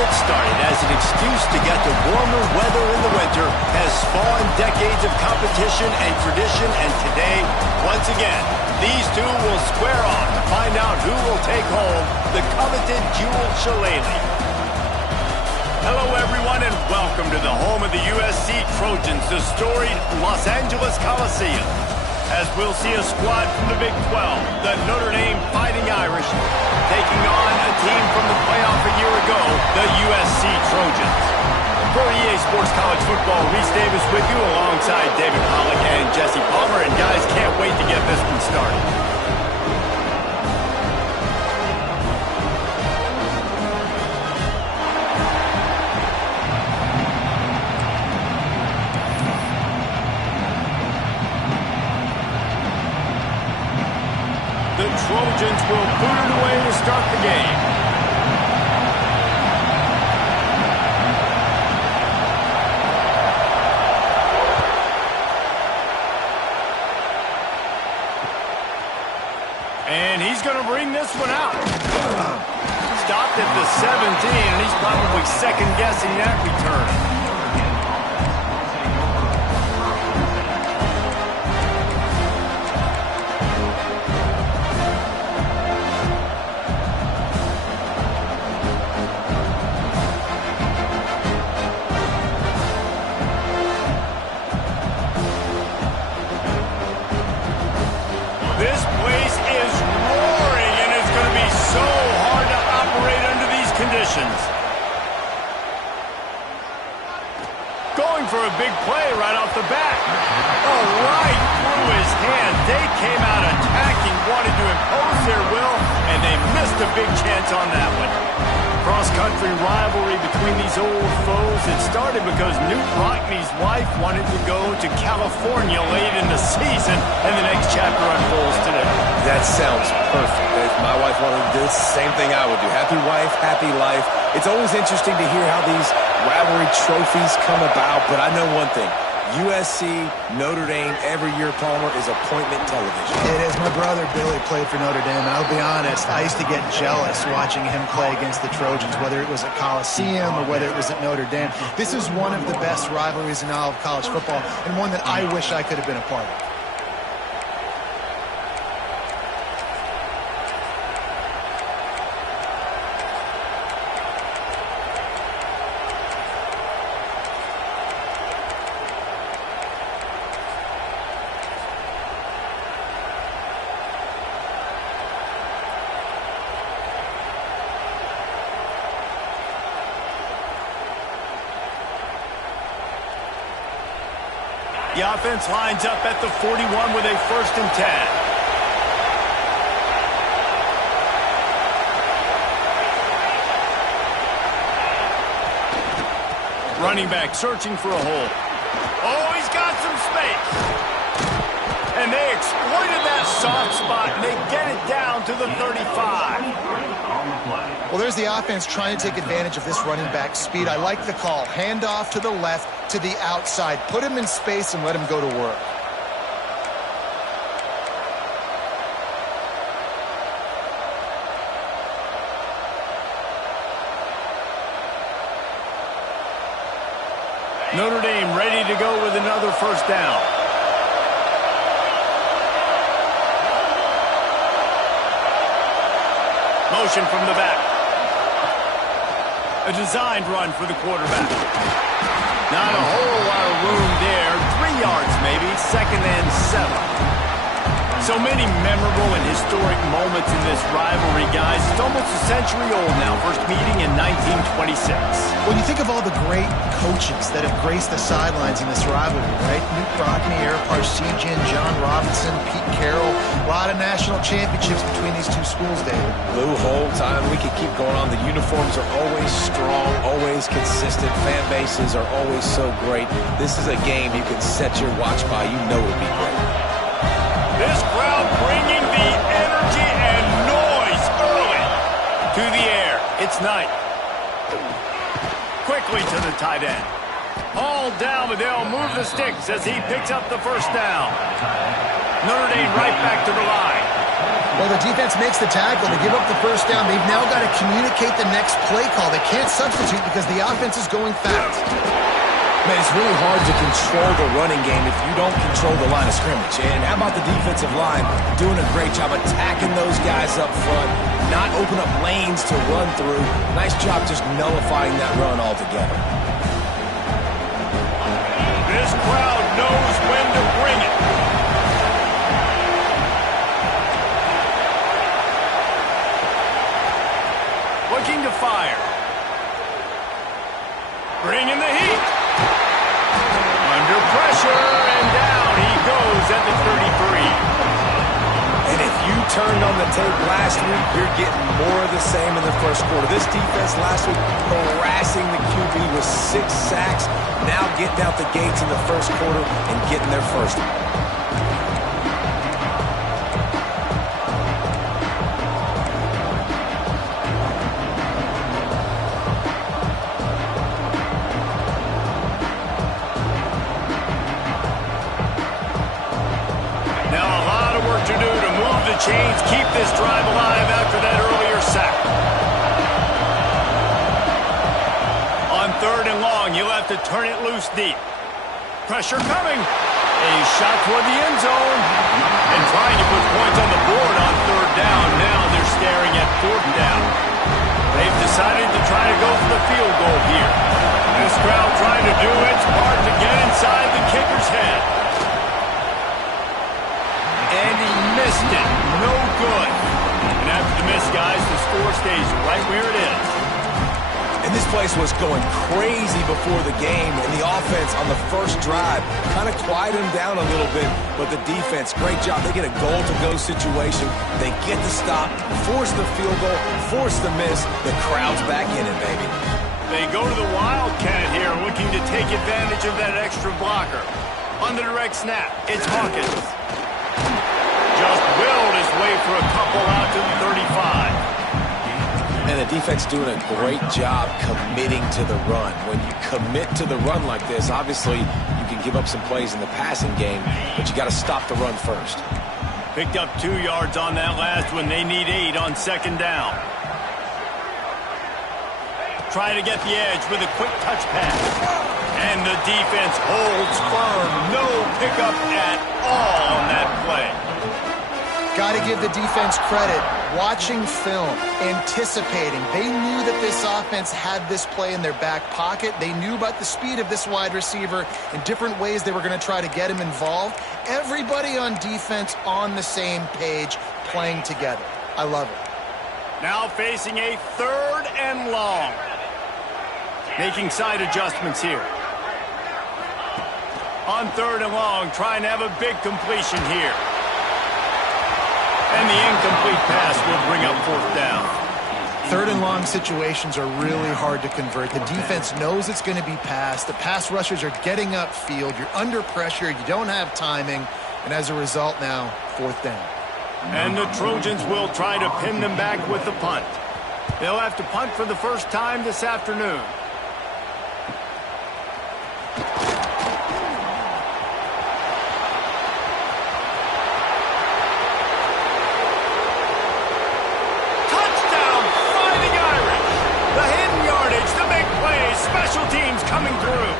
it started as an excuse to get to warmer weather in the winter has spawned decades of competition and tradition, and today, once again, these two will square off to find out who will take home the coveted jeweled shillelagh. Hello, everyone, and welcome to the home of the USC Trojans, the storied Los Angeles Coliseum. As we'll see a squad from the Big 12, the Notre Dame Fighting Irish, taking on a team from the playoff a year ago, the USC Trojans. For EA Sports College Football, Reese Davis with you alongside David Pollack and Jesse Palmer, and guys, can't wait to get this one started. The Trojans will boot it away to start the game. And he's going to bring this one out. Stopped at the 17, and he's probably second-guessing that return. This place is roaring, and it's going to be so hard to operate under these conditions. Going for a big play right off the bat. Oh, right through his hand. They came out attacking, wanted to impose their will, and they missed a big chance on that one. Cross-country rivalry between these old foes. It started because Newt Rockney's wife wanted to go to California late in the season, and the next chapter unfolds today. That sounds perfect. If my wife wanted to do the same thing I would do. Happy wife, happy life. It's always interesting to hear how these rivalry trophies come about, but I know one thing. USC, Notre Dame, every year, Palmer, is appointment television. It is. My brother, Billy, played for Notre Dame, and I'll be honest, I used to get jealous watching him play against the Trojans, whether it was at Coliseum or whether it was at Notre Dame. This is one of the best rivalries in all of college football, and one that I wish I could have been a part of. The offense lines up at the 41 with a 1st and 10. Running back searching for a hole. Oh, he's got some space. And they exploited that soft spot, and they get it down to the 35. Well, there's the offense trying to take advantage of this running back speed. I like the call. Hand off to the left, to the outside. Put him in space and let him go to work. Notre Dame ready to go with another 1st down. Motion from the back. A designed run for the quarterback. Not a whole lot of room there. 3 yards maybe. 2nd and 7. So many memorable and historic moments in this rivalry, guys. It's almost a century old now. First meeting in 1926. When you think of all the great coaches that have graced the sidelines in this rivalry, right? Newt Rockney, Eric Parsegian, John Robinson, Pete Carroll. A lot of national championships between these two schools, David. Lou Holtz, we could keep going on. The uniforms are always strong, always consistent. Fan bases are always so great. This is a game you can set your watch by. You know it'll be great. This crowd bringing the energy and noise early to the air. It's night. Quickly to the tight end. Hauled down, but they'll move the sticks as he picks up the 1st down. Notre Dame right back to the line. Well, the defense makes the tackle. They give up the first down. They've now got to communicate the next play call. They can't substitute because the offense is going fast. Man, it's really hard to control the running game if you don't control the line of scrimmage. And how about the defensive line doing a great job attacking those guys up front, not open up lanes to run through. Nice job just nullifying that run altogether. This crowd knows when to bring it. Looking to fire. Bringing the heat. Under pressure, and down he goes at the 33. And if you turned on the tape last week, you're getting more of the same in the first quarter. This defense last week harassing the QB with 6 sacks, now getting out the gates in the first quarter and getting their first one. Chains keep this drive alive after that earlier sack. On 3rd and long, you'll have to turn it loose deep. Pressure coming. A shot toward the end zone. And trying to put points on the board on 3rd down. Now they're staring at 4th down. They've decided to try to go for the field goal here. This crowd trying to do its part to get inside the kicker's head. And he missed it. No good. And after the miss, guys, the score stays right where it is. And this place was going crazy before the game, and the offense on the first drive kind of quieted them down a little bit, but the defense, great job. They get a goal-to-go situation. They get the stop, force the field goal, force the miss. The crowd's back in it, baby. They go to the Wildcat here, looking to take advantage of that extra blocker. On the direct snap, it's Hawkins. Just willed his way for a couple out to the 35. And the defense doing a great job committing to the run. When you commit to the run like this, obviously you can give up some plays in the passing game, but you got to stop the run first. Picked up 2 yards on that last one. They need 8 on 2nd down. Try to get the edge with a quick touch pass. And the defense holds firm. No pickup at all on that play. Got to give the defense credit. Watching film, anticipating. They knew that this offense had this play in their back pocket. They knew about the speed of this wide receiver and different ways they were going to try to get him involved. Everybody on defense on the same page, playing together. I love it. Now facing a 3rd and long. Making side adjustments here. On 3rd and long, trying to have a big completion here. And the incomplete pass will bring up 4th down. 3rd and long situations are really hard to convert. The defense knows it's going to be passed. The pass rushers are getting upfield. You're under pressure. You don't have timing. And as a result now, 4th down. And the Trojans will try to pin them back with the punt. They'll have to punt for the first time this afternoon. Special teams coming through.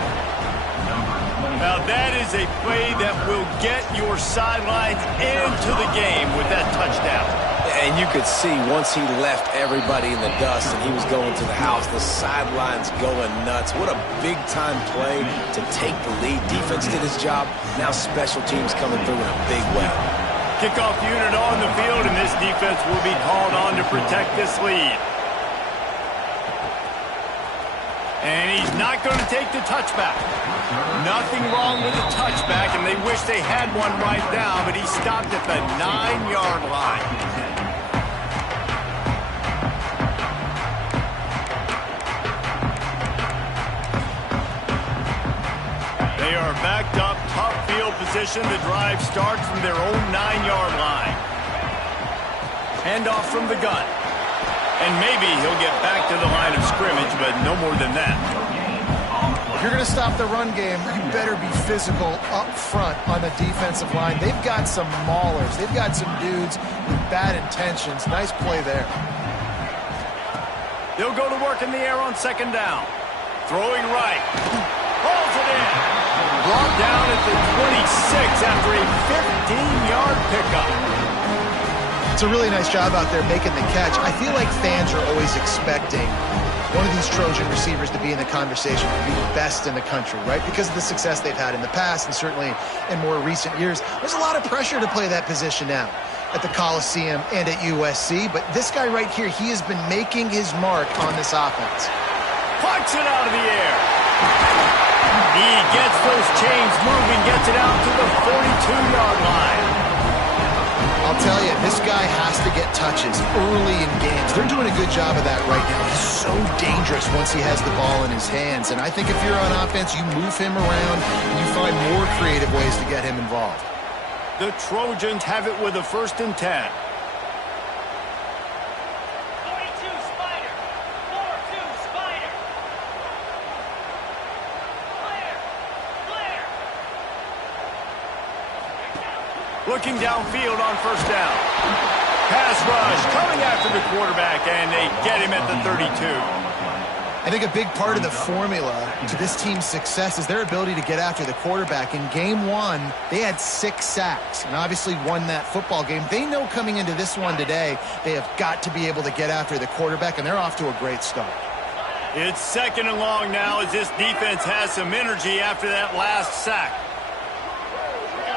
Now that is a play that will get your sidelines into the game with that touchdown. And you could see once he left everybody in the dust and he was going to the house, the sidelines going nuts. What a big-time play to take the lead. Defense did his job. Now special teams coming through in a big way. Kickoff unit on the field, and this defense will be called on to protect this lead. And he's not going to take the touchback. Nothing wrong with the touchback, and they wish they had one right now, but he stopped at the 9-yard line. They are backed up, tough field position. The drive starts from their own 9-yard line. Handoff from the gun. And maybe he'll get back to the line of scrimmage, but no more than that. If you're going to stop the run game, you better be physical up front on the defensive line. They've got some maulers. They've got some dudes with bad intentions. Nice play there. They'll go to work in the air on second down. Throwing right. Hauls it in. Brought down at the 26 after a 15-yard pickup. It's a really nice job out there making the catch. I feel like fans are always expecting one of these Trojan receivers to be in the conversation to be the best in the country, right? Because of the success they've had in the past and certainly in more recent years. There's a lot of pressure to play that position now at the Coliseum and at USC. But this guy right here, he has been making his mark on this offense. Plucks it out of the air. He gets those chains moving, gets it out to the 42-yard line. I'll tell you, this guy has to get touches early in games. They're doing a good job of that right now. He's so dangerous once he has the ball in his hands. And I think if you're on offense, you move him around and you find more creative ways to get him involved. The Trojans have it with a 1st and 10. Looking downfield on 1st down. Pass rush coming after the quarterback, and they get him at the 32. I think a big part of the formula to this team's success is their ability to get after the quarterback. In game 1, they had 6 sacks and obviously won that football game. They know coming into this one today, they have got to be able to get after the quarterback, and they're off to a great start. It's 2nd and long now as this defense has some energy after that last sack.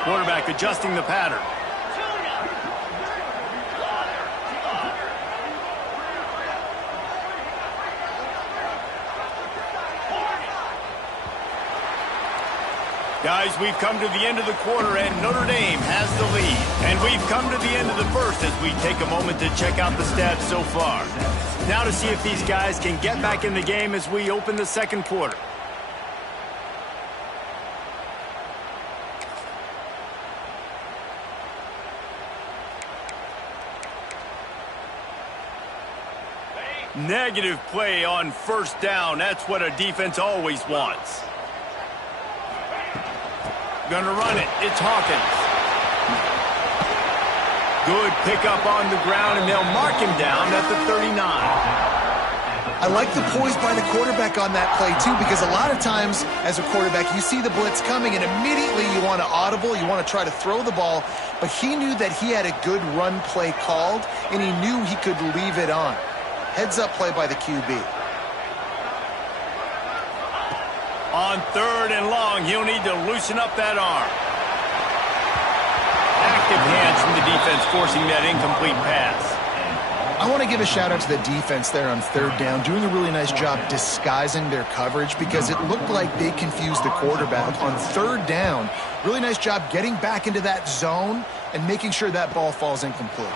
Quarterback adjusting the pattern. Guys, we've come to the end of the quarter and Notre Dame has the lead. And we've come to the end of the first as we take a moment to check out the stats so far. Now to see if these guys can get back in the game as we open the 2nd quarter. Negative play on 1st down. That's what a defense always wants. Gonna run it. It's Hawkins. Good pickup on the ground, and they'll mark him down at the 39. I like the poise by the quarterback on that play, too, because a lot of times as a quarterback, you see the blitz coming, and immediately you want to audible, you want to try to throw the ball, but he knew that he had a good run play called, and he knew he could leave it on. Heads-up play by the QB. On 3rd and long, he'll need to loosen up that arm. Active hands from the defense forcing that incomplete pass. I want to give a shout-out to the defense there on 3rd down, doing a really nice job disguising their coverage because it looked like they confused the quarterback. On 3rd down, really nice job getting back into that zone and making sure that ball falls incomplete.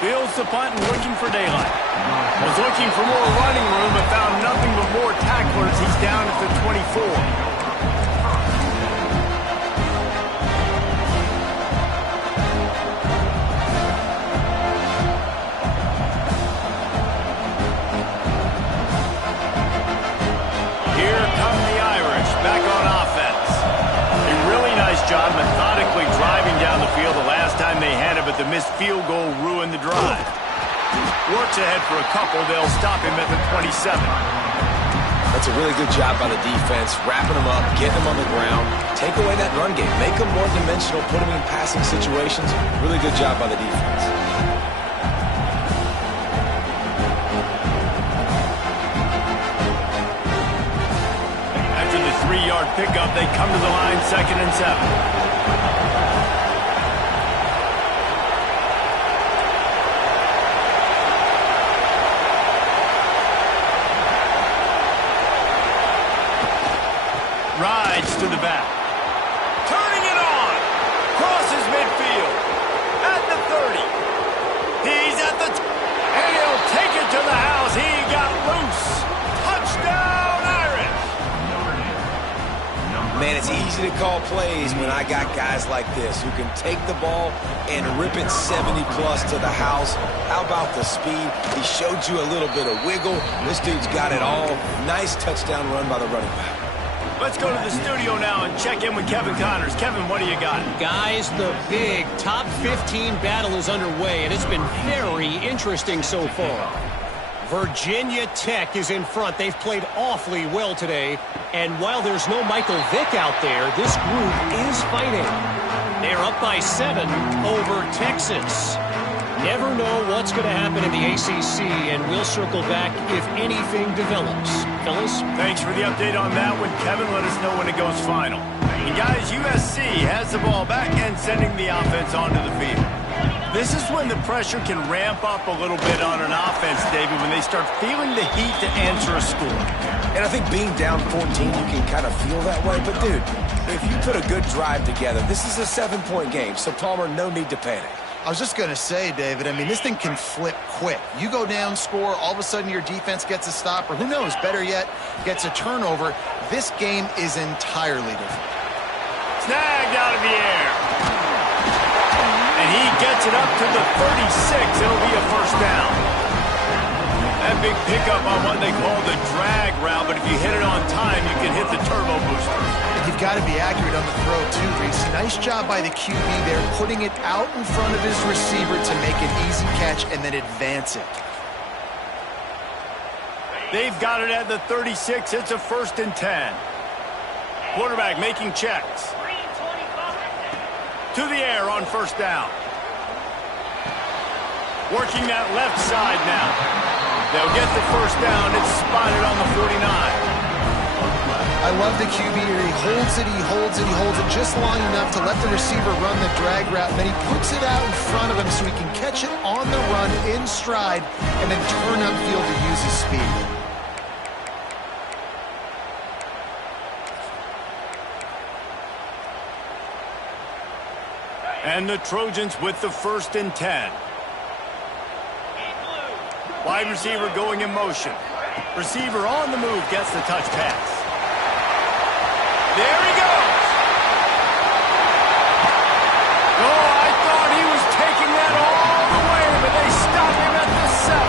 Fields the punt and looking for daylight. Was looking for more running room, but found nothing but more tacklers. He's down at the 24. Here come the Irish, back on offense. A really nice job methodically driving down the field the last time they had it, but the missed field goal ruined the drive. Works ahead for a couple. They'll stop him at the 27. That's a really good job by the defense, wrapping them up, getting them on the ground, take away that run game, make them more dimensional, put them in passing situations. Really good job by the defense. After the 3-yard pickup, they come to the line 2nd and 7. Rides to the back. Turning it on. Crosses midfield. At the 30. He's at the... and he'll take it to the house. He got loose. Touchdown, Irish. Man, it's easy to call plays when I got guys like this who can take the ball and rip it 70-plus to the house. How about the speed? He showed you a little bit of wiggle. This dude's got it all. Nice touchdown run by the running back. Let's go to the studio now and check in with Kevin Connors. Kevin, what do you got? Guys, the big top 15 battle is underway, and it's been very interesting so far. Virginia Tech is in front. They've played awfully well today. And while there's no Michael Vick out there, this group is fighting. They're up by 7 over Texas. Never know what's going to happen in the ACC, and we'll circle back if anything develops. Fellas? Thanks for the update on that one, Kevin. Let us know when it goes final. And guys, USC has the ball back and sending the offense onto the field. This is when the pressure can ramp up a little bit on an offense, David, when they start feeling the heat to answer a score. And I think being down 14, you can kind of feel that way. But, dude, if you put a good drive together, this is a 7-point game. So, Palmer, no need to panic. I was just going to say, David, I mean, this thing can flip quick. You go down, score, all of a sudden your defense gets a stop, or who knows, better yet, gets a turnover. This game is entirely different. Snagged out of the air. And he gets it up to the 36. It'll be a first down. That big pickup on what they call the drag route, but if you hit it on time, you can hit the turbo booster. You've got to be accurate on the throw, too, Reese. Nice job by the QB there, putting it out in front of his receiver to make an easy catch and then advance it. They've got it at the 36. It's a 1st and 10. Quarterback making checks. To the air on first down. Working that left side now. They'll get the first down. It's spotted on the 49. I love the QB here. He holds it, he holds it, he holds it just long enough to let the receiver run the drag route. And then he puts it out in front of him so he can catch it on the run in stride and then turn upfield to use his speed. And the Trojans with the 1st and 10. Wide receiver going in motion. Receiver on the move gets the touch pass. There he goes. Oh, I thought he was taking that all the way, but they stop him at the 7.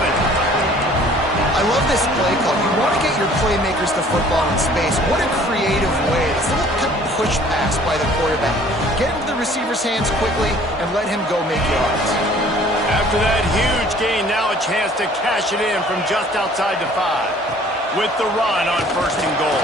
I love this play call. You want to get your playmakers the football in space. What a creative way. This little kind of push pass by the quarterback. Get into the receiver's hands quickly and let him go make yards. After that huge gain, now a chance to cash it in from just outside the 5. With the run on 1st and goal.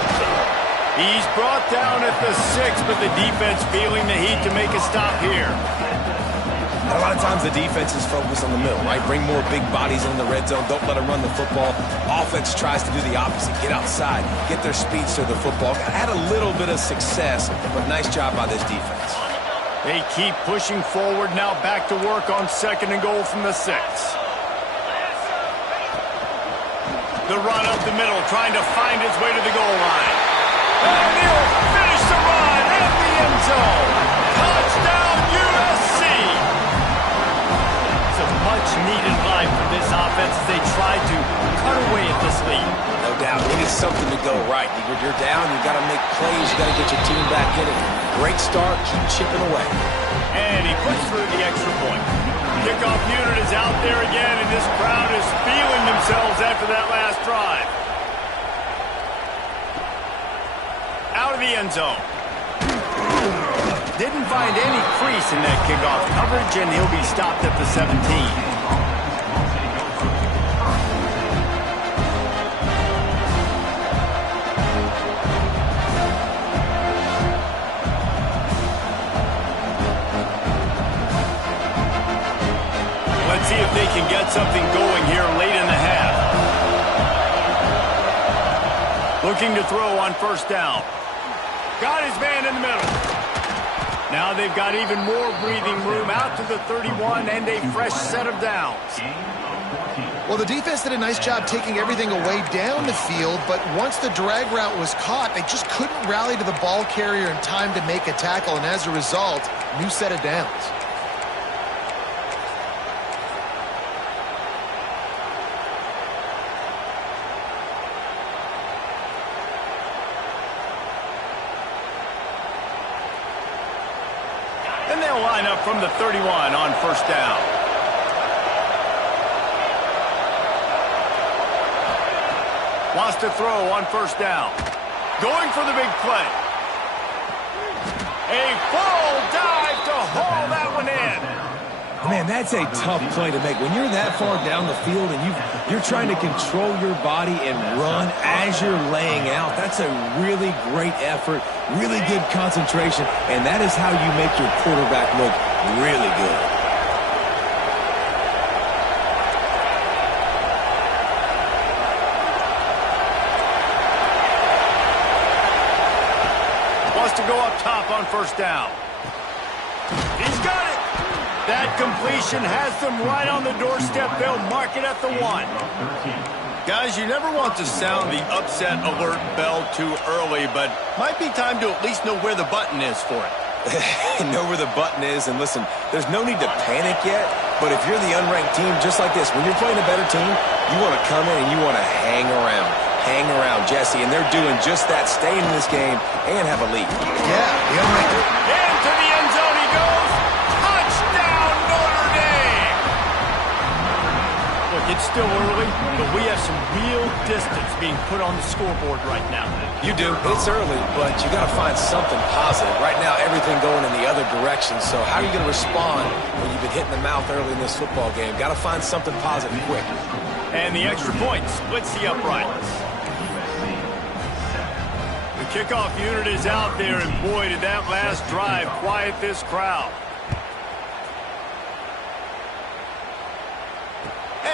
He's brought down at the 6, but the defense feeling the heat to make a stop here. And a lot of times the defense is focused on the middle, right? Bring more big bodies in the red zone. Don't let them run the football. Offense tries to do the opposite. Get outside. Get their speeds to the football. Had a little bit of success, but nice job by this defense. They keep pushing forward. Now back to work on 2nd and goal from the 6. The run up the middle, trying to find his way to the goal line. And he'll finish the run at the end zone. Touchdown, USC! It's a much-needed line for this offense as they try to cut away at this lead. No doubt. It needs something to go right. When you're down, you've got to make plays. You've got to get your team back in it. Great start. Keep chipping away. And he puts through the extra point. Kickoff unit is out there again, and this crowd is feeling themselves after that last drive. Out of the end zone. Didn't find any crease in that kickoff coverage, and he'll be stopped at the 17. Let's see if they can get something going here late in the half. Looking to throw on 1st down. Got his man in the middle. Now they've got even more breathing room out to the 31 and a fresh set of downs. Well, the defense did a nice job taking everything away down the field, but once the drag route was caught, they just couldn't rally to the ball carrier in time to make a tackle, and as a result, new set of downs. And they'll line up from the 31 on 1st down. Wants to throw on 1st down. Going for the big play. A full dive to haul that one in. Man, that's a tough play to make. When you're that far down the field and you're trying to control your body and run as you're laying out, that's a really great effort, really good concentration, and that is how you make your quarterback look really good. Wants to go up top on first down. He's got it. That completion has them right on the doorstep. They'll mark it at the 1. Guys, you never want to sound the upset alert bell too early, but might be time to at least know where the button is for it. Know where the button is, and listen, there's no need to panic yet, but if you're the unranked team, just like this, when you're playing a better team, you want to come in and you want to hang around. Hang around, Jesse, and they're doing just that, staying in this game and have a lead. Yeah, the unranked. Into the end zone he goes. Touchdown, Notre Dame! Look, it's still early, but we have some real distance being put on the scoreboard right now. You do. It's early, but you got to find something positive. Right now, everything going in the other direction, so how are you going to respond when you've been hit in the mouth early in this football game? Got to find something positive quick. And the extra point splits the uprights. The kickoff unit is out there, and boy, did that last drive quiet this crowd.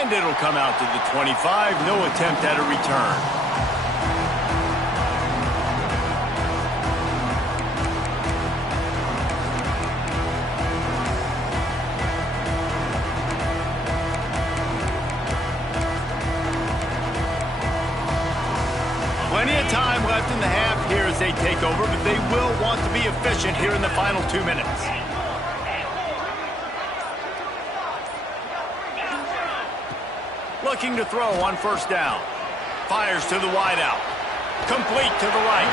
And it'll come out to the 25. No attempt at a return. Plenty of time left in the half here as they take over, but they will want to be efficient here in the final 2 minutes. Looking to throw on first down. Fires to the wideout. Complete to the right.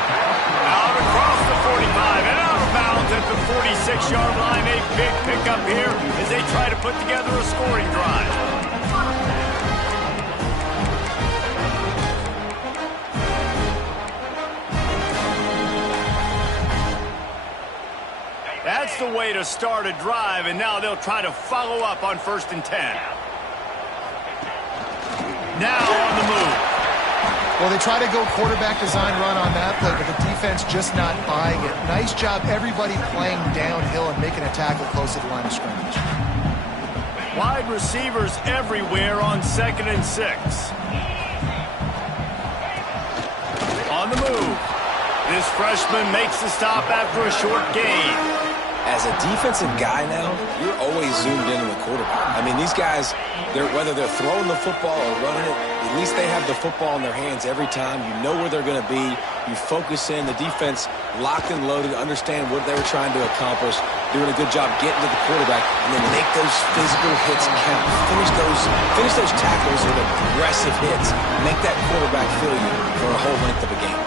Out across the 45 and out of bounds at the 46-yard line. A big pickup here as they try to put together a scoring drive. That's the way to start a drive, and now they'll try to follow up on 1st and 10. Now on the move. Well, they try to go quarterback design run on that play, but the defense just not buying it. Nice job, everybody playing downhill and making a tackle close to the line of scrimmage. Wide receivers everywhere on 2nd and 6. On the move. This freshman makes the stop after a short gain. As a defensive guy now, you're always zoomed in on the quarterback. I mean, these guys, whether they're throwing the football or running it, at least they have the football in their hands every time. You know where they're going to be. You focus in. The defense locked and loaded, understand what they were trying to accomplish, doing a good job getting to the quarterback, and then make those physical hits count. Finish those tackles with aggressive hits. Make that quarterback feel you for a whole length of a game.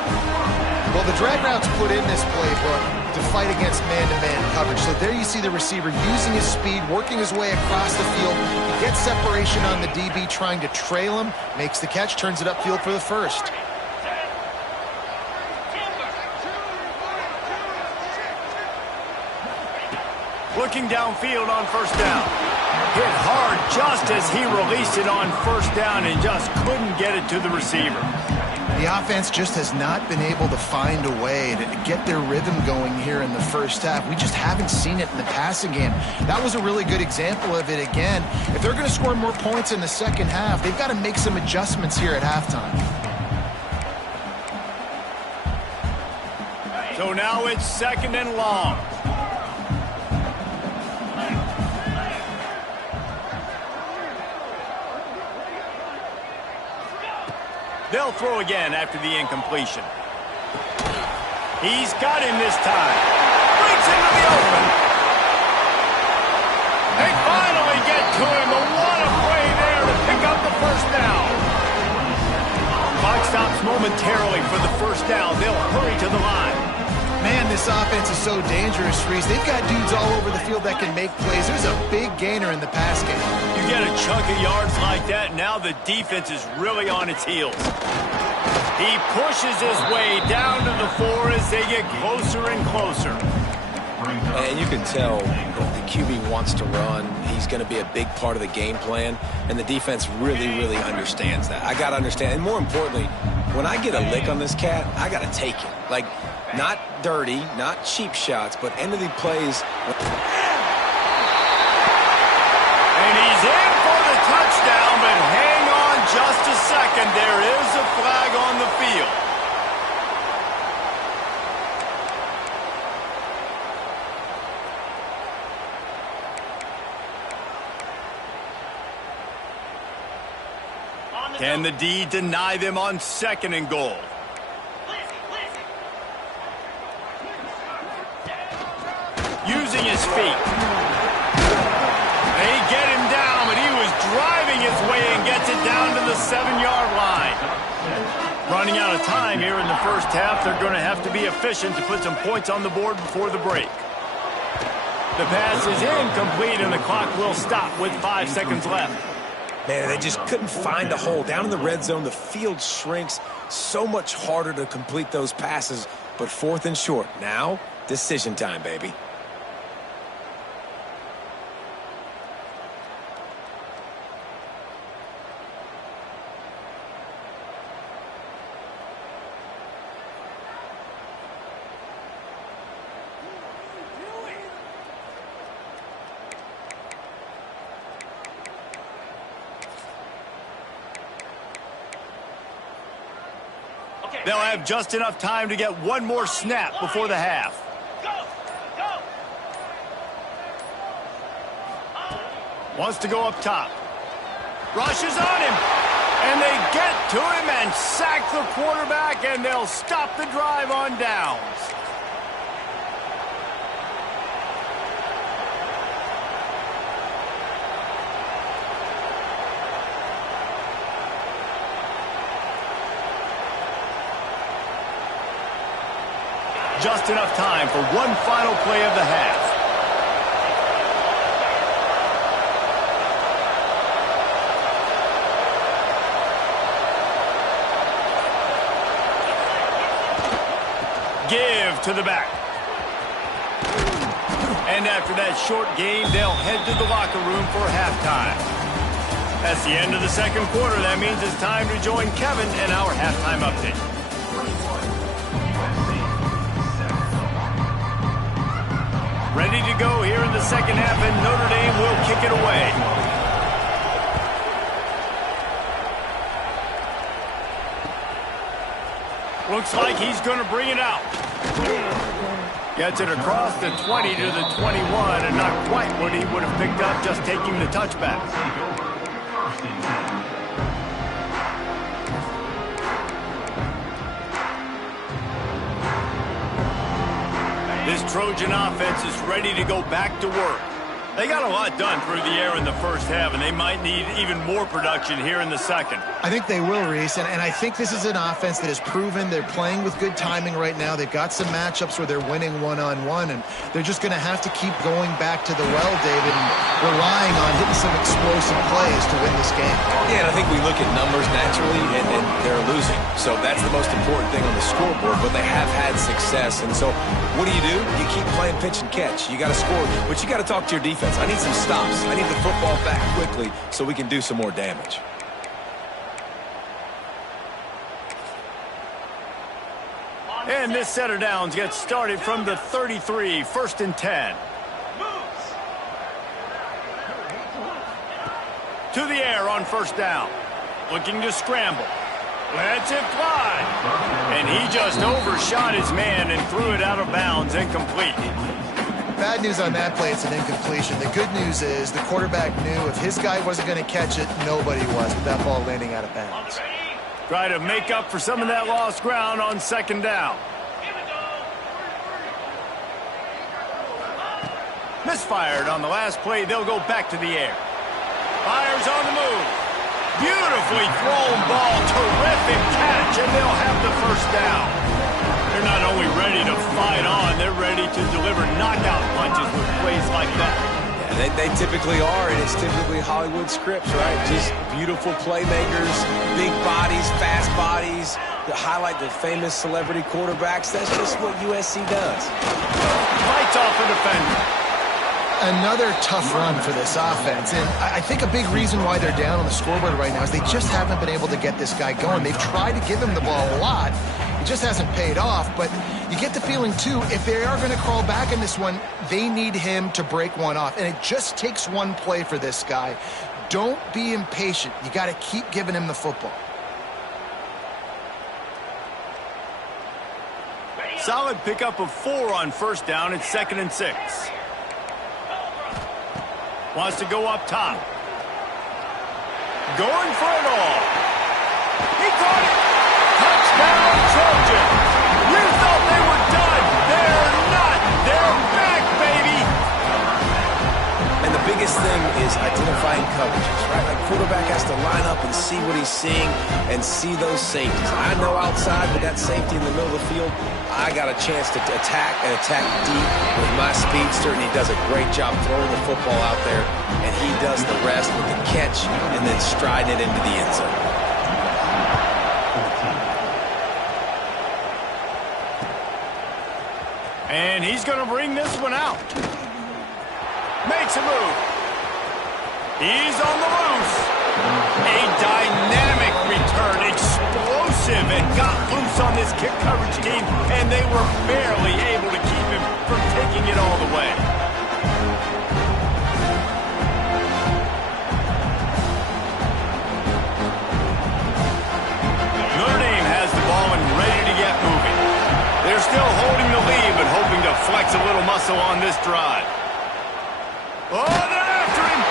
Well, the drag route's put in this playbook to fight against man-to-man coverage. So there you see the receiver using his speed, working his way across the field. He gets separation on the DB, trying to trail him, makes the catch, turns it upfield for the first. Looking downfield on first down. Hit hard just as he released it on first down and just couldn't get it to the receiver. The offense just has not been able to find a way to get their rhythm going here in the first half. We just haven't seen it in the passing game. That was a really good example of it again. If they're going to score more points in the second half, they've got to make some adjustments here at halftime. So now it's 2nd and long. They'll throw again after the incompletion. He's got him this time. Breaks into the open. They finally get to him. But what a play there to pick up the first down. Clock stops momentarily for the first down. They'll hurry to the line. Man, this offense is so dangerous, Reese. They've got dudes all over the field that can make plays. There's a big gainer in the pass game. You get a chunk of yards like that, now the defense is really on its heels. He pushes his way down to the 4 as they get closer and closer. And you can tell the QB wants to run. He's going to be a big part of the game plan, and the defense really, really understands that. I got to understand, and more importantly, when I get a lick on this cat, I got to take it. Like, not dirty, not cheap shots, but end of the plays. And he's in for the touchdown, but hang on just a second. There is a flag on the field. Can the D deny them on 2nd and goal? Using his feet. They get him down, but he was driving his way and gets it down to the 7-yard line. Running out of time here in the first half. They're going to have to be efficient to put some points on the board before the break. The pass is incomplete, and the clock will stop with 5 seconds left. Man, they just couldn't find a hole. Down in the red zone, the field shrinks. So much harder to complete those passes. But 4th and short. Now, decision time, baby. They'll have just enough time to get one more snap before the half. Wants to go up top. Rushes on him. And they get to him and sack the quarterback, and they'll stop the drive on downs. Just enough time for one final play of the half. Give to the back. And after that short game, they'll head to the locker room for halftime. That's the end of the 2nd quarter. That means it's time to join Kevin in our halftime update. Ready to go here in the 2nd half, and Notre Dame will kick it away. Looks like he's going to bring it out. Gets it across the 20 to the 21, and not quite what he would have picked up just taking the touchback. This Trojan offense is ready to go back to work. They got a lot done through the air in the first half, and they might need even more production here in the 2nd. I think they will, Reese, and I think this is an offense that has proven they're playing with good timing right now. They've got some matchups where they're winning one-on-one, and they're just going to have to keep going back to the well, David, and relying on hitting some explosive plays to win this game. Yeah, and I think we look at numbers naturally, and they're losing. So that's the most important thing on the scoreboard, but they have had success. And so what do? You keep playing pitch and catch. You got to score, but you got to talk to your defense. I need some stops. I need the football back quickly so we can do some more damage. And this set of downs gets started from the 33, 1st and 10. To the air on 1st down. Looking to scramble. Lets it fly. And he just overshot his man and threw it out of bounds, incomplete. Bad news on that play, it's an incompletion. The good news is the quarterback knew if his guy wasn't going to catch it, nobody was, with that ball landing out of bounds. Try to make up for some of that lost ground on 2nd down. Misfired on the last play. They'll go back to the air. Fires on the move. Beautifully thrown ball. Terrific catch, and they'll have the 1st down. They're not only ready to fight on, they're ready to deliver knockout punches with plays like that. Yeah, they typically are, and it's typically Hollywood scripts, right? Just beautiful playmakers, big bodies, fast bodies. to highlight the famous celebrity quarterbacks. That's just what USC does. Fights off the defender. Another tough run for this offense, and I think a big reason why they're down on the scoreboard right now is they just haven't been able to get this guy going. They've tried to give him the ball a lot. It just hasn't paid off, but you get the feeling, too, if they are going to crawl back in this one, they need him to break one off, and it just takes one play for this guy. Don't be impatient. You got to keep giving him the football. Solid pickup of 4 on first down. It's 2nd and 6. Wants to go up top. Going for it all. He caught it. Touchdown, Trojans. You thought they were done. They're not. They're back, baby. And the biggest thing is identifying coverages, right? Like, quarterback has to line up and see what he's seeing and see those safeties. I know outside with that safety in the middle of the field, I got a chance to attack and attack deep with my speedster, and he does a great job throwing the football out there, and he does the rest with the catch and then striding it into the end zone. And he's going to bring this one out. Makes a move. He's on the loose. A dynamic return, explosive, and got loose on this kick coverage team, and they were barely able to keep him from taking it all the way. Notre Dame has the ball and ready to get moving. They're still holding the lead, but hoping to flex a little muscle on this drive. Oh, they're after him.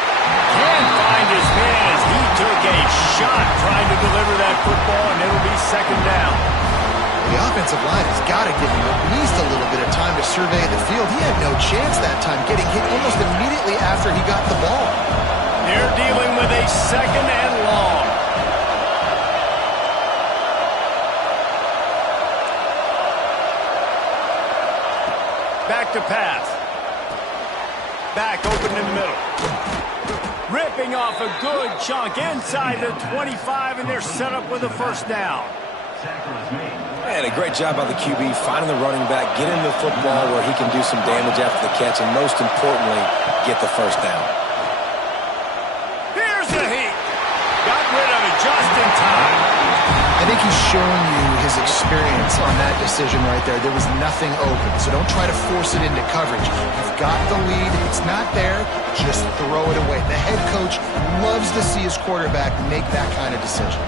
Can't find his man as he took a shot trying to deliver that football, and it'll be 2nd down. The offensive line has got to give him at least a little bit of time to survey the field. He had no chance that time, getting hit almost immediately after he got the ball. They're dealing with a 2nd and long. Back to pass. Back open in the middle. Ripping off a good chunk inside the 25, and they're set up with a 1st down. And a great job by the QB finding the running back, getting the football where he can do some damage after the catch, and most importantly, get the 1st down. Here's the heat. Got rid of it just in time. I think he's showing you his experience on that decision right there. There was nothing open, so don't try to force it into coverage. You've got the lead. If it's not there, just throw it away. The head coach loves to see his quarterback make that kind of decision.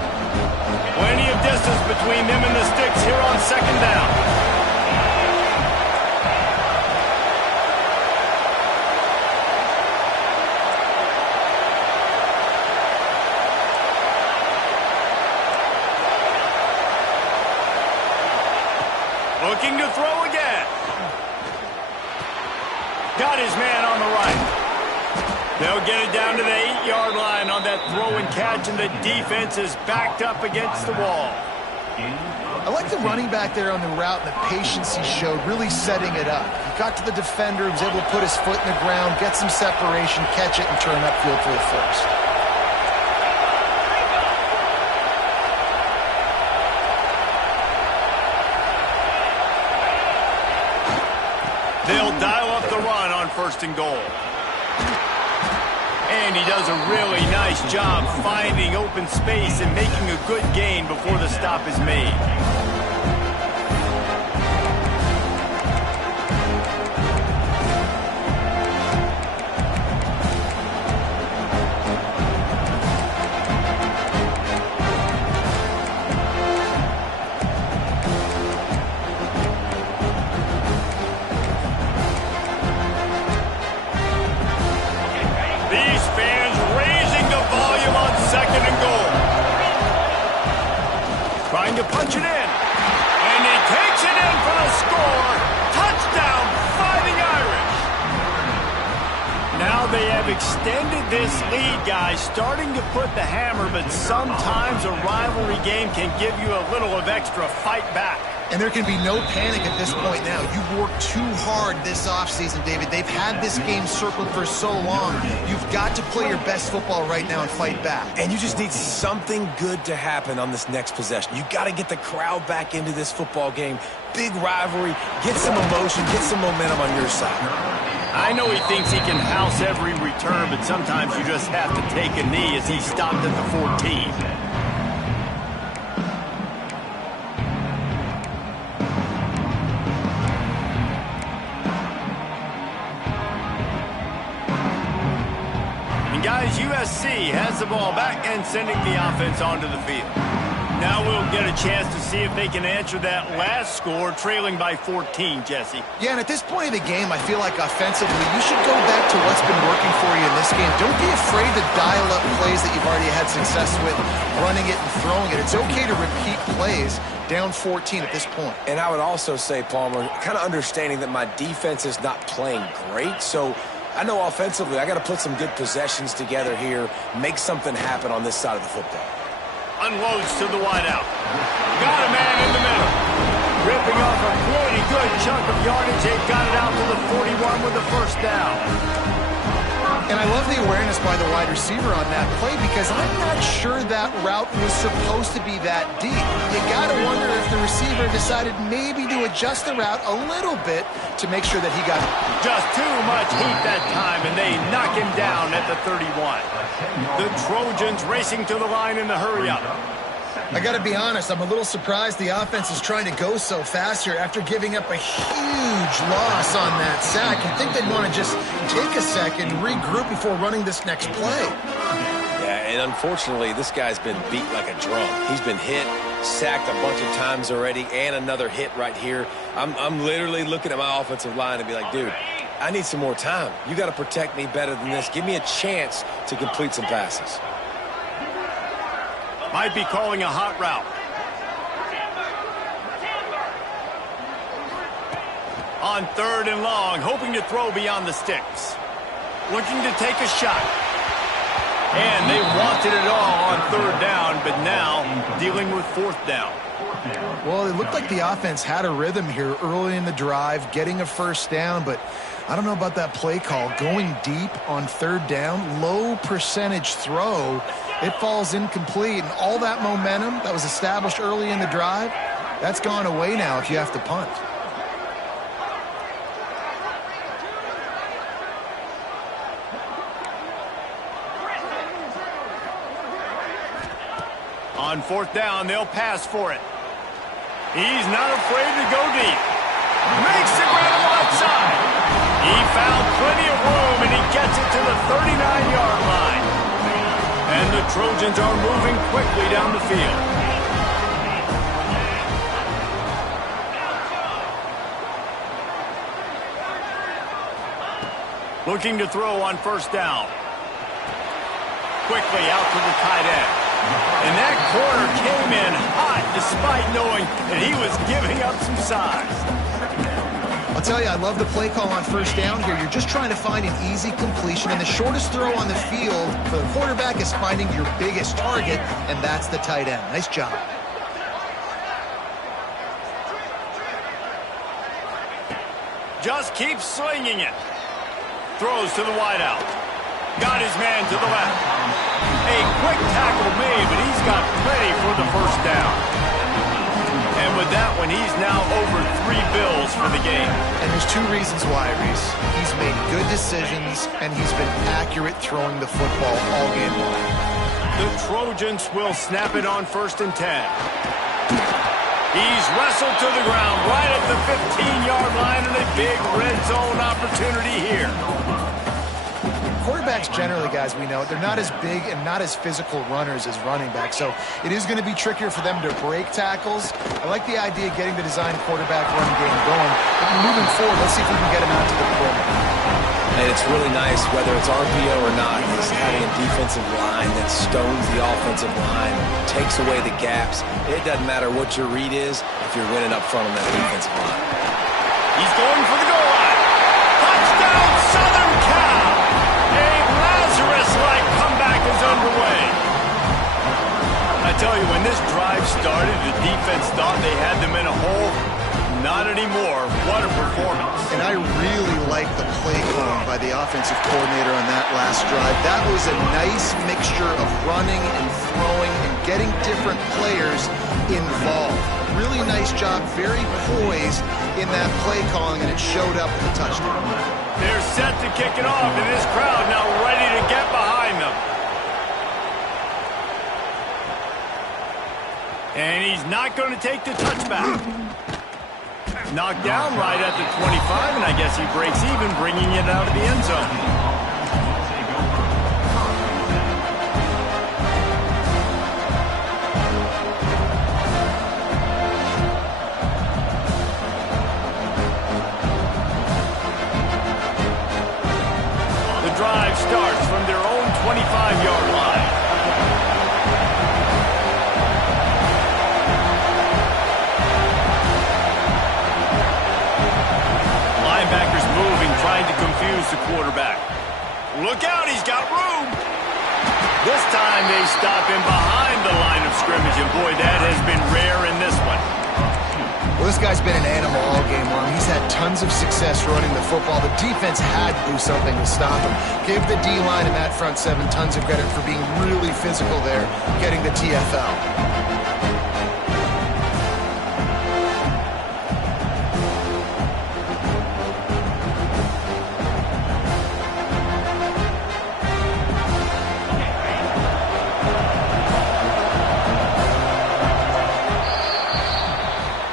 Plenty of distance between them and the sticks here on 2nd down. Looking to throw again. Got his man on the right. They'll get it down to the 8-yard line on that throw and catch, and the defense is backed up against the wall. I like the running back there on the route and the patience he showed, really setting it up. He got to the defender, was able to put his foot in the ground, get some separation, catch it, and turn upfield for the 1st. They'll dial up the run on 1st and goal. And he does a really nice job finding open space and making a good gain before the stop is made. To punch it in, and he takes it in for the score. Touchdown, Fighting Irish. Now they have extended this lead, guys, starting to put the hammer, but sometimes a rivalry game can give you a little of extra fight back. And there can be no panic at this point now. You've worked too hard this offseason, David. They've had this game circled for so long. You've got to play your best football right now and fight back. And you just need something good to happen on this next possession. You got to get the crowd back into this football game. Big rivalry. Get some emotion. Get some momentum on your side. I know he thinks he can house every return, but sometimes you just have to take a knee as he stopped at the 14. Guys, USC has the ball back and sending the offense onto the field. Now we'll get a chance to see if they can answer that last score, trailing by 14, Jesse. Yeah, and at this point of the game, I feel like offensively, you should go back to what's been working for you in this game. Don't be afraid to dial up plays that you've already had success with, running it and throwing it. It's okay to repeat plays down 14 at this point. And I would also say, Palmer, kind of understanding that my defense is not playing great, so I know offensively I got to put some good possessions together here, make something happen on this side of the football. Unloads to the wideout. Got a man in the middle. Ripping off a pretty good chunk of yardage. They got it out to the 41 with the first down. And I love the awareness by the wide receiver on that play because I'm not sure that route was supposed to be that deep. You got to wonder if the receiver decided maybe to adjust the route a little bit to make sure that he got just too much heat that time, and they knock him down at the 31. The Trojans racing to the line in the hurry-up. I got to be honest, I'm a little surprised the offense is trying to go so fast here after giving up a huge loss on that sack. You'd think they'd want to just take a second, regroup before running this next play. Yeah, and unfortunately, this guy's been beat like a drum. He's been hit, sacked a bunch of times already, and another hit right here. I'm literally looking at my offensive line and be like, dude, I need some more time. You got to protect me better than this. Give me a chance to complete some passes. Might be calling a hot route. On 3rd and long, hoping to throw beyond the sticks. Looking to take a shot. And they wanted it all on 3rd down, but now dealing with 4th down. Well, it looked like the offense had a rhythm here early in the drive, getting a first down, but I don't know about that play call. Going deep on 3rd down, low percentage throw, it falls incomplete, and all that momentum that was established early in the drive, that's gone away now if you have to punt. On 4th down, they'll pass for it. He's not afraid to go deep. Makes the grab outside. He found plenty of room, and he gets it to the 39-yard line. And the Trojans are moving quickly down the field. Looking to throw on 1st down. Quickly out to the tight end. And that corner came in hot despite knowing that he was giving up some size. I'll tell you, I love the play call on 1st down here. You're just trying to find an easy completion, and the shortest throw on the field for the quarterback is finding your biggest target, and that's the tight end. Nice job. Just keeps slinging it. Throws to the wideout. Got his man to the left. A quick tackle made, but he's got plenty for the 1st down. And with that one, he's now over 3 bills for the game. And there's 2 reasons why, Reese. He's made good decisions, and he's been accurate throwing the football all game long. The Trojans will snap it on 1st and 10. He's wrestled to the ground right at the 15-yard line, and a big red zone opportunity here. Quarterbacks generally, guys, we know, they're not as big and not as physical runners as running backs, so it is going to be trickier for them to break tackles. I like the idea of getting the design quarterback run game going, but moving forward, let's see if we can get him out to the perimeter. And it's really nice, whether it's RPO or not, is having a defensive line that stones the offensive line, takes away the gaps. It doesn't matter what your read is if you're winning up front on that defensive line. He's going for the goal line. Touchdown, Southern Cal! A Lazarus-like comeback is underway. A tell you, when this drive started, the defense thought they had them in a hole. Not anymore. What a performance. And I really like the play calling by the offensive coordinator on that last drive. That was a nice mixture of running and throwing and getting different players involved. Really nice job, very poised in that play calling, and it showed up in the touchdown. They're set to kick it off, and this crowd now ready to get behind them. And he's not going to take the touchback. Knocked down right at the 25, and I guess he breaks even, bringing it out of the end zone. The drive starts from their own 25-yard line. Linebackers moving, trying to confuse the quarterback. Look out, he's got room. This time they stop him behind the line of scrimmage, and boy, that has been rare in this one. Well, this guy's been an animal all game long. He's had tons of success running the football. The defense had to do something to stop him. Give the D-line and that front seven tons of credit for being really physical there, getting the TFL.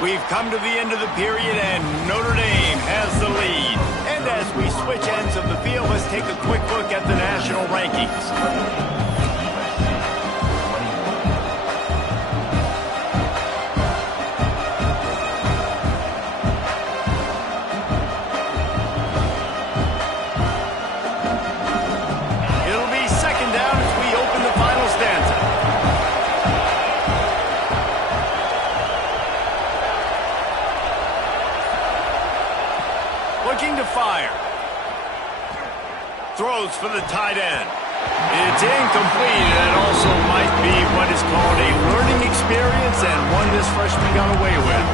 We've come to the end of the period, and Notre Dame has the lead. And as we switch ends of the field, let's take a quick look at the national rankings. Looking to fire. Throws for the tight end. It's incomplete. That also might be what is called a learning experience, and one this freshman got away with.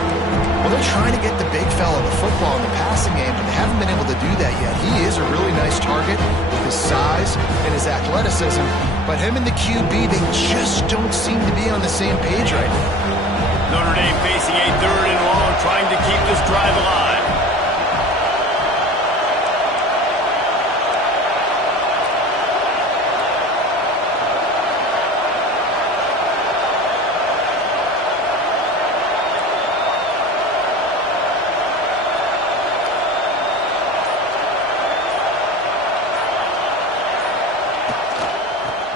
Well, they're trying to get the big fella the football in the passing game, but they haven't been able to do that yet. He is a really nice target with his size and his athleticism, but him and the QB, they just don't seem to be on the same page right now. Notre Dame facing a 3rd and long, trying to keep this drive alive.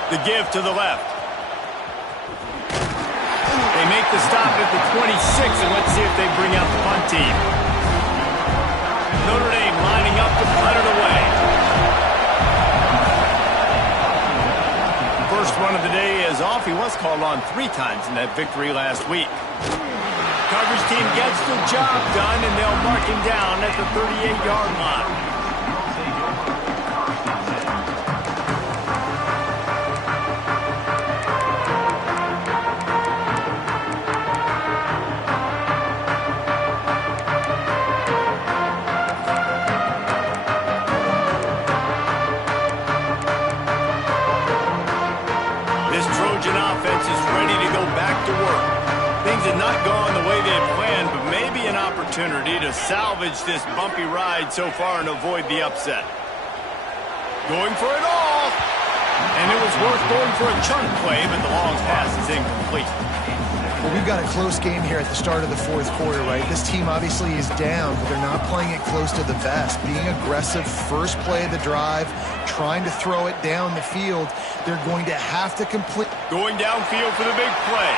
The give to the left. They make the stop at the 26, and let's see if they bring out the punt team. Notre Dame lining up to punt it away. First run of the day is off. He was called on 3 times in that victory last week. Coverage team gets the job done, and they'll mark him down at the 38-yard line. Things have not gone the way they had planned, but maybe an opportunity to salvage this bumpy ride so far and avoid the upset. Going for it all. And it was worth going for a chunk play, but the long pass is incomplete. Well, we've got a close game here at the start of the 4th quarter, right? This team obviously is down, but they're not playing it close to the vest. Being aggressive, first play of the drive, trying to throw it down the field. They're going to have to complete. Going downfield for the big play.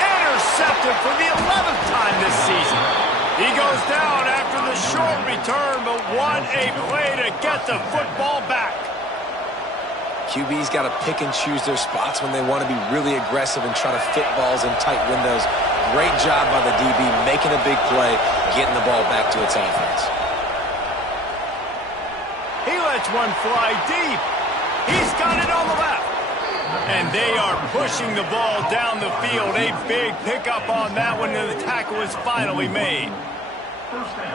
Intercepted for the 11th time this season. He goes down after the short return, but what a play to get the football back. QB's got to pick and choose their spots when they want to be really aggressive and try to fit balls in tight windows. Great job by the DB making a big play, getting the ball back to its offense. He lets one fly deep. He's got it on the left. And they are pushing the ball down the field. A big pickup on that one, and the tackle is finally made.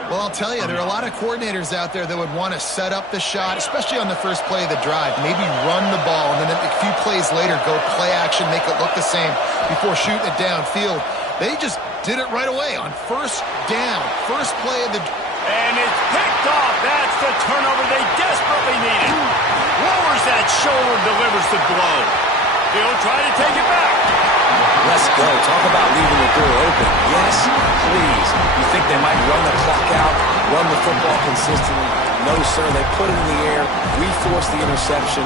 Well, I'll tell you, there are a lot of coordinators out there that would want to set up the shot, especially on the first play of the drive. Maybe run the ball, and then a few plays later, go play action, make it look the same before shooting it downfield. They just did it right away on first down, first play of the... And it's picked off. That's the turnover they desperately needed. Lowers that shoulder, delivers the blow. He'll try to take it back. Let's go. Talk about leaving the door open. Yes, please. You think they might run the clock out, run the football consistently? No, sir. They put it in the air. We forced the interception.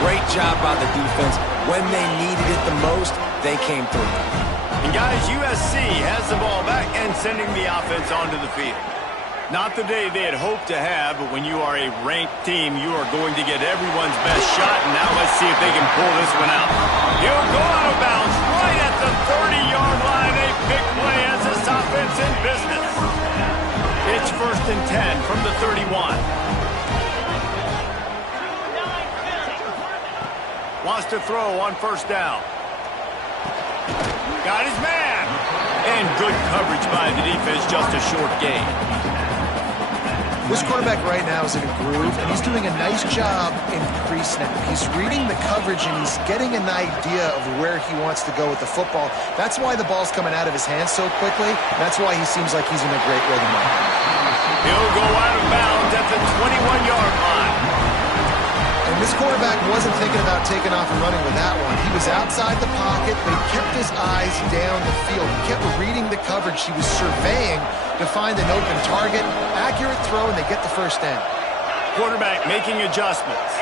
Great job by the defense. When they needed it the most, they came through. And guys, USC has the ball back and sending the offense onto the field. Not the day they had hoped to have, but when you are a ranked team, you are going to get everyone's best shot, and now let's see if they can pull this one out. He'll go out of bounds right at the 30-yard line. A big play as this offense in business. It's 1st and 10 from the 31. Wants to throw on first down. Got his man. And good coverage by the defense, just a short gain. This quarterback right now is in a groove, and he's doing a nice job in pre-snap. He's reading the coverage, and he's getting an idea of where he wants to go with the football. That's why the ball's coming out of his hands so quickly. That's why he seems like he's in a great rhythm. He'll go out of bounds at the 21-yard line. And this quarterback wasn't thinking about taking off and running with that one. He was outside the pocket, but he kept his eyes down the field. He kept reading the coverage. He was surveying to find an open target. Accurate throw, and they get the first down. Quarterback making adjustments.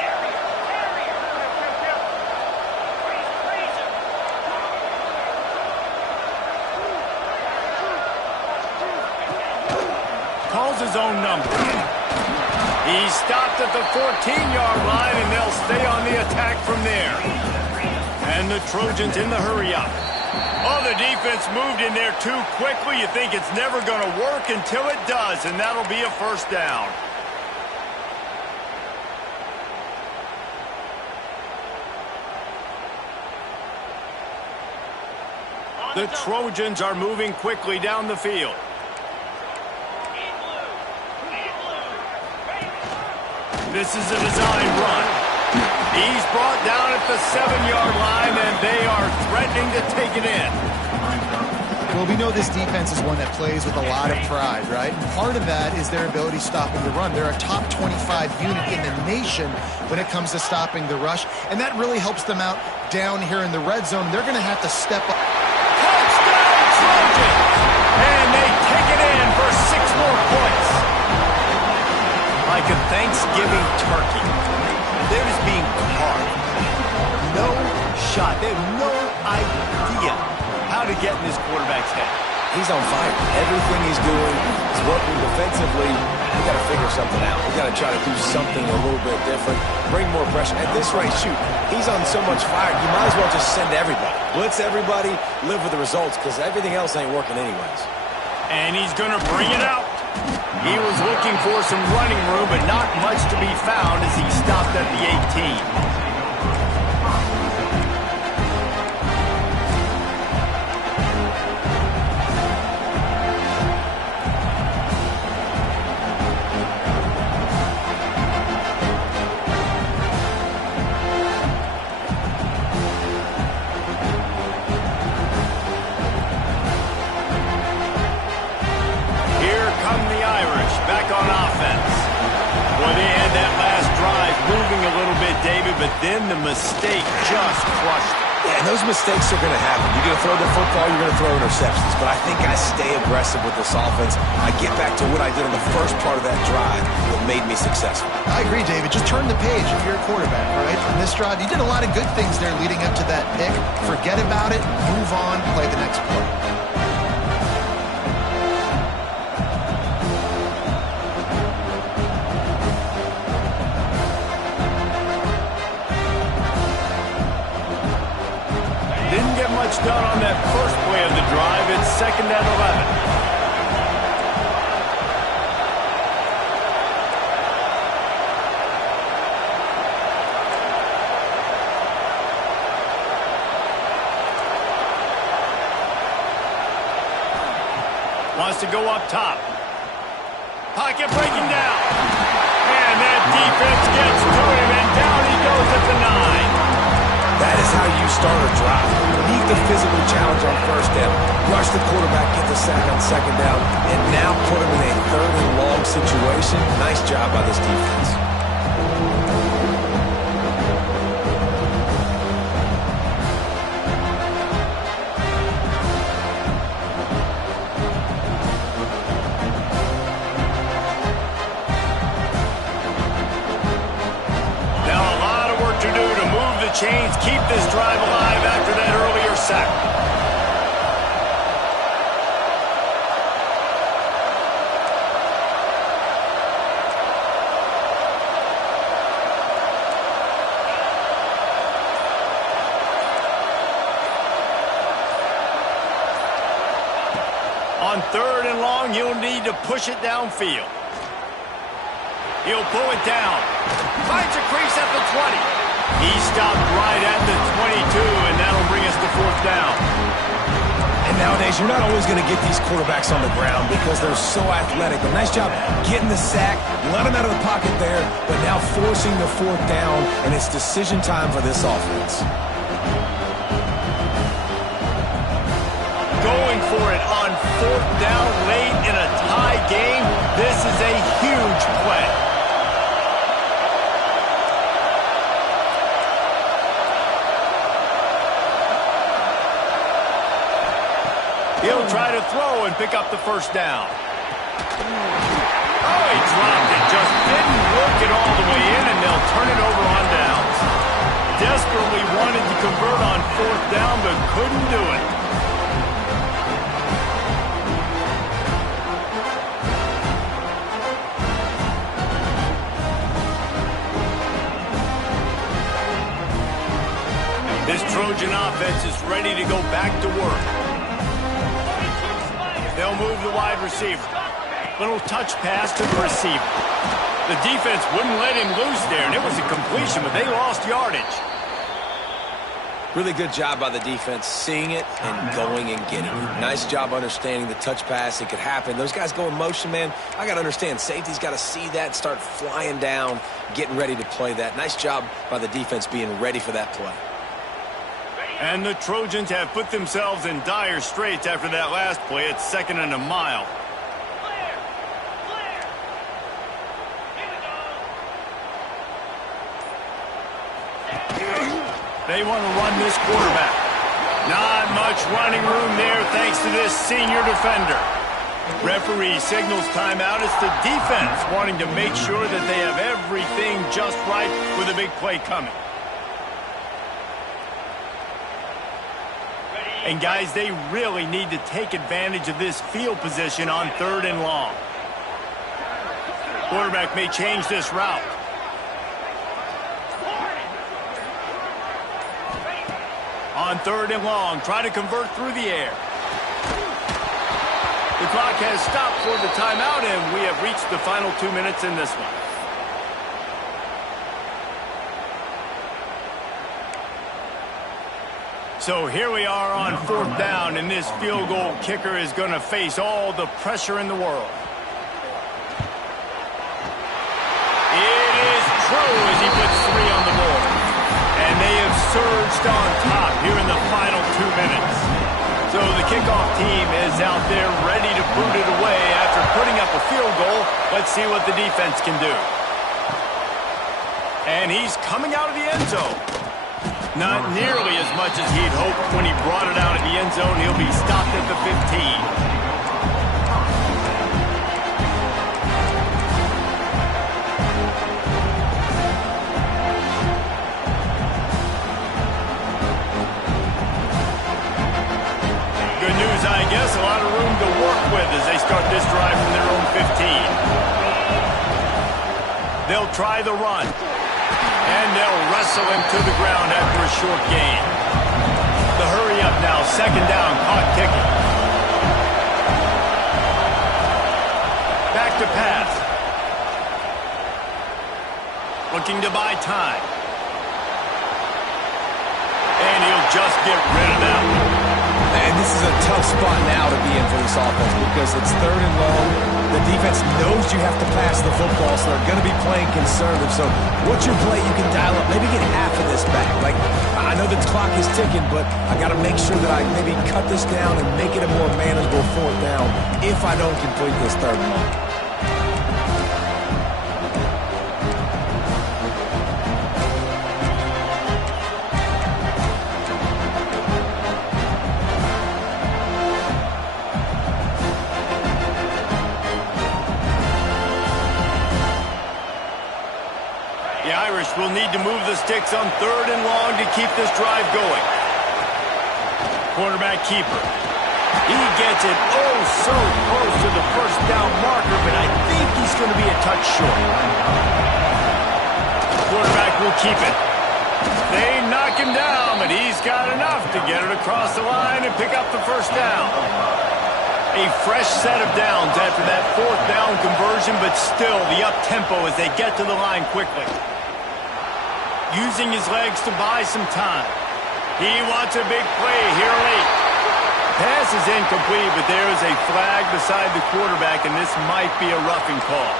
Calls his own number. He stopped at the 14-yard line, and they'll stay on the attack from there. And the Trojans in the hurry-up. Oh, the defense moved in there too quickly. You think it's never going to work until it does, and that'll be a first down. The Trojans are moving quickly down the field. This is a design run. He's brought down at the 7-yard line, and they are threatening to take it in. Well, we know this defense is one that plays with a lot of pride, right? And part of that is their ability stopping the run. They're a top 25 unit in the nation when it comes to stopping the rush, and that really helps them out down here in the red zone. They're going to have to step up. Touchdown, Trojans! And they take it in for 6 more points. Like a Thanksgiving turkey, they're just being carved. No shot. They have no idea how to get in this quarterback's head. He's on fire. Everything he's doing is working defensively. We got to figure something out. We got to try to do something a little bit different. Bring more pressure. At this rate, shoot, he's on so much fire, you might as well just send everybody. Blitz everybody, live with the results, because everything else ain't working anyways. And he's going to bring it out. He was looking for some running room, but not much to be found as he stopped at the 18. But then the mistake just crushed it. Yeah, and those mistakes are going to happen. You're going to throw the football, you're going to throw interceptions. But I think I stay aggressive with this offense. I get back to what I did on the first part of that drive that made me successful. I agree, David. Just turn the page if you're a quarterback, right? On this drive, you did a lot of good things there leading up to that pick. Forget about it, move on, play the next play. Much done on that first play of the drive. It's 2nd and 11. Wants to go up top. Pocket breaking down. And that defense gets to him, and down he goes at the 9. That is how you start a drive. Meet the physical challenge on first down. Rush the quarterback, get the sack on second down, and now put him in a third and long situation. Nice job by this defense. Chains keep this drive alive after that earlier sack. On third and long, you'll need to push it downfield. He'll pull it down. Finds a crease at the 20. He stopped right at the 22, and that'll bring us to fourth down. And nowadays, you're not always going to get these quarterbacks on the ground because they're so athletic. But nice job getting the sack, let him out of the pocket there, but now forcing the fourth down, and it's decision time for this offense. Going for it on fourth down late in a tie game. This is a huge play. He'll try to throw and pick up the first down. Oh, he dropped it. Just didn't work it all the way in, and they'll turn it over on downs. Desperately wanted to convert on fourth down, but couldn't do it. This Trojan offense is ready to go back to work. They'll move the wide receiver. Little touch pass to the receiver. The defense wouldn't let him loose there, and it was a completion, but they lost yardage. Really good job by the defense, seeing it and going and getting it. Nice job understanding the touch pass. It could happen. Those guys go in motion, man. I got to understand, safety's got to see that, start flying down, getting ready to play that. Nice job by the defense being ready for that play. And the Trojans have put themselves in dire straits after that last play. It's 2nd and a mile. They want to run this quarterback. Not much running room there thanks to this senior defender. Referee signals timeout. It's the defense wanting to make sure that they have everything just right with a big play coming. And, guys, they really need to take advantage of this field position on 3rd and long. Quarterback may change this route. On 3rd and long, try to convert through the air. The clock has stopped for the timeout, and we have reached the final 2 minutes in this one. So here we are on 4th down, and this field goal kicker is going to face all the pressure in the world. It is true as he puts 3 on the board. And they have surged on top here in the final 2 minutes. So the kickoff team is out there ready to boot it away after putting up a field goal. Let's see what the defense can do. And he's coming out of the end zone. Not nearly as much as he'd hoped when he brought it out of the end zone. He'll be stopped at the 15. I guess a lot of room to work with as they start this drive from their own 15. They'll try the run. And they'll wrestle him to the ground after a short gain. The hurry up now, 2nd down, caught kicking. Back to pass. Looking to buy time. And he'll just get rid of that one. And this is a tough spot now to be in for this offense because it's 3rd and long. The defense knows you have to pass the football, so they're going to be playing conservative. So what's your play you can dial up? Maybe get half of this back. Like, I know the clock is ticking, but I got to make sure that I maybe cut this down and make it a more manageable 4th down if I don't complete this 3rd and long. The Irish will need to move the sticks on 3rd and long to keep this drive going. Quarterback keeper. He gets it oh so close to the 1st down marker, but I think he's going to be a touch short. Quarterback will keep it. They knock him down, but he's got enough to get it across the line and pick up the 1st down. A fresh set of downs after that 4th down conversion, but still the up-tempo as they get to the line quickly. Using his legs to buy some time. He wants a big play here late. Pass is incomplete, but there is a flag beside the quarterback, and this might be a roughing call.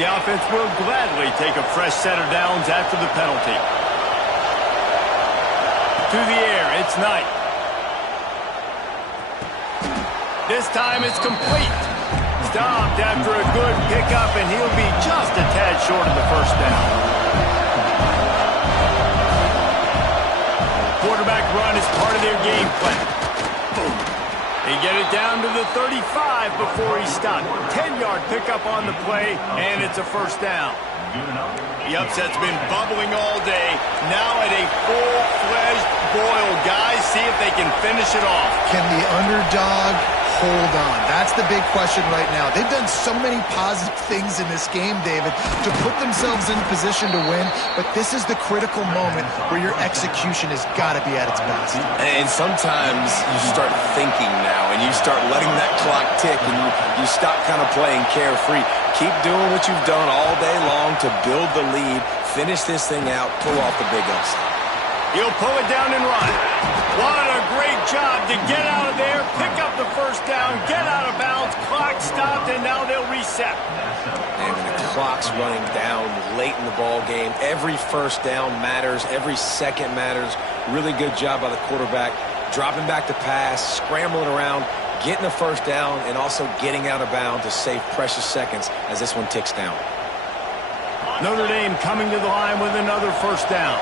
The offense will gladly take a fresh set of downs after the penalty. To the air, it's Knight. This time it's complete. Stopped after a good pickup, and he'll be just a tad short of the 1st down. Quarterback run is part of their game plan. Boom. They get it down to the 35 before he stopped. 10-yard pickup on the play, and it's a 1st down. The upset's been bubbling all day. Now at a full-fledged boil. Guys, see if they can finish it off. Can the underdog hold on? That's the big question right now. They've done so many positive things in this game, David, to put themselves in position to win, but this is the critical moment where your execution has got to be at its best. And sometimes you start thinking now, and you start letting that clock tick, and you stop kind of playing carefree. Keep doing what you've done all day long to build the lead, finish this thing out, pull off the big upset. He'll pull it down and run. What a great job to get out of there, pick up the 1st down, get out of bounds, clock stopped, and now they'll reset. And the clock's running down late in the ball game. Every 1st down matters. Every second matters. Really good job by the quarterback, dropping back to pass, scrambling around, getting the 1st down, and also getting out of bounds to save precious seconds as this one ticks down. Notre Dame coming to the line with another 1st down.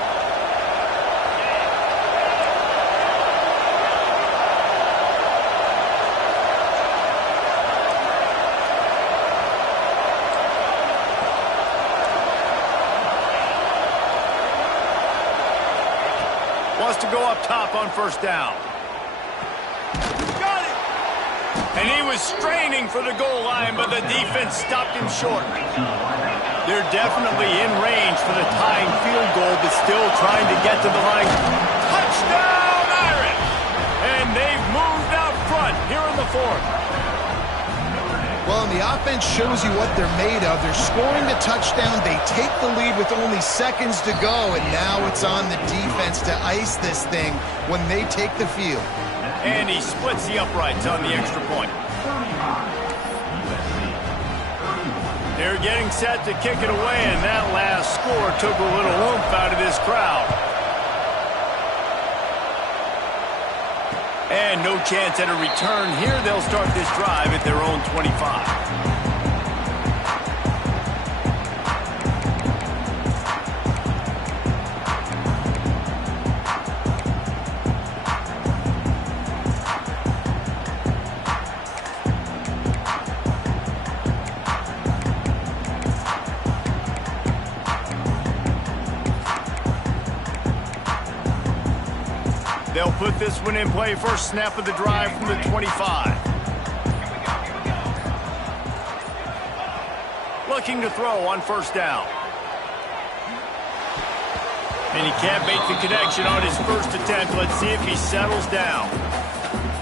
Wants to go up top on 1st down. Got it! And he was straining for the goal line, but the defense stopped him short. They're definitely in range for the tying field goal, but still trying to get to the line. Touchdown, Irish! And they've moved out front here in the 4th. Well, and the offense shows you what they're made of. They're scoring the touchdown. They take the lead with only seconds to go, and now it's on the defense to ice this thing when they take the field. And he splits the uprights on the extra point. They're getting set to kick it away, and that last score took a little oomph out of this crowd. And no chance at a return here. They'll start this drive at their own 25. They'll put this one in play. First snap of the drive from the 25. Looking to throw on 1st down. And he can't make the connection on his first attempt. Let's see if he settles down.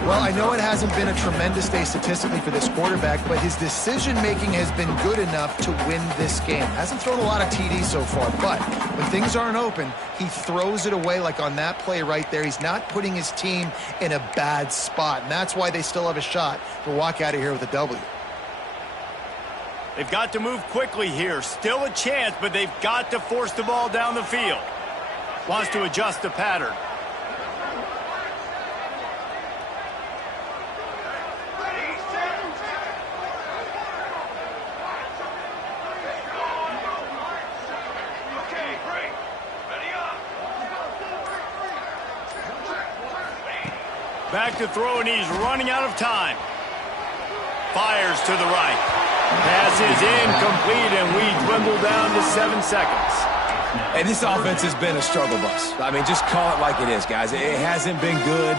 Well, I know it hasn't been a tremendous day statistically for this quarterback, but his decision-making has been good enough to win this game. Hasn't thrown a lot of TDs so far, but when things aren't open, he throws it away like on that play right there. He's not putting his team in a bad spot, and that's why they still have a shot to walk out of here with a W. They've got to move quickly here. Still a chance, but they've got to force the ball down the field. Wants to adjust the pattern. Back to throw, and he's running out of time. Fires to the right. Pass is incomplete, and we dwindle down to 7 seconds. And this offense has been a struggle bus. I mean, just call it like it is, guys. It hasn't been good,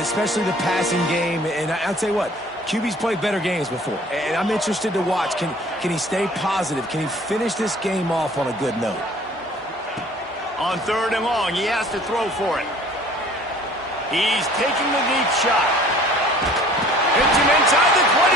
especially the passing game. And I'll tell you what, QB's played better games before. And I'm interested to watch. Can he stay positive? Can he finish this game off on a good note? On 3rd and long, he has to throw for it. He's taking the deep shot. Hits him inside the 20.